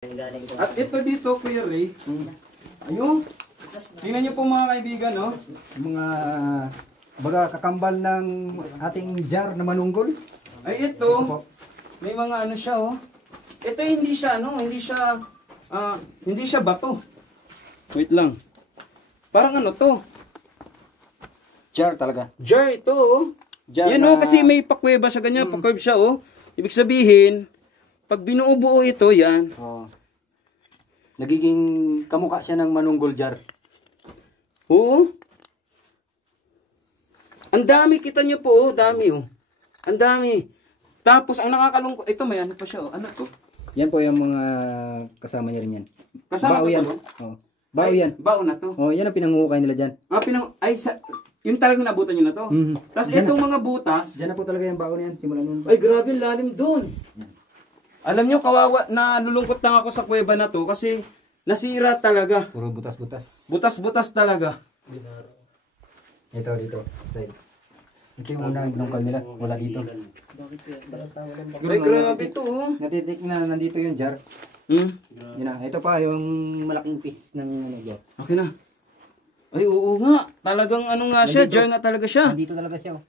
At ito dito, Kuya Ray. Ayun. Tingnan niyo po mga kaibigan, no? Mga baga kakambal ng ating jar na manunggol. Ay ito, may mga ano siya, oh. Ito hindi siya, ano, hindi siya bato. Wait lang. Parang ano to? Jar talaga. Jar ito, oh. Jar yan, na... oh, kasi may pakweba sa ganyan, pakweb siya, oh. Ibig sabihin, pag binubuo ito, yan. Oh. Nagiging kamukha siya ng manunggol jar. Oo. Ang dami, kita nyo po, oh. Dami, oh. Ang dami. Tapos, ang nakakalungkot, ito may ano pa siya, oh. Ano to? Yan po yung mga kasama niya rin yan. Kasama bao to yan. sa loob? Oh. Bao yan. Bao na to. Oh, yan ang pinanguhukay nila dyan. Yung talagang nabutan nyo na to. Tapos itong mga butas. Diyan na po talaga yung bao na yan. Simulan nun. Ay, grabe, lalim doon. Alam nyo, kawawa, nalulungkot lang ako sa kuweba na to kasi nasira talaga. Puro butas-butas. Butas-butas talaga. Ito, dito. Side. Ito yung unang binungkal nila. Wala dito. Ay, grabe to, oh. Natitik na nandito yung jar. Yan na. Ito pa yung malaking piece ng ano jar. Okay na. Ay, oo nga. Talagang ano nga siya, jar nga talaga siya. Nandito talaga siya. Oh.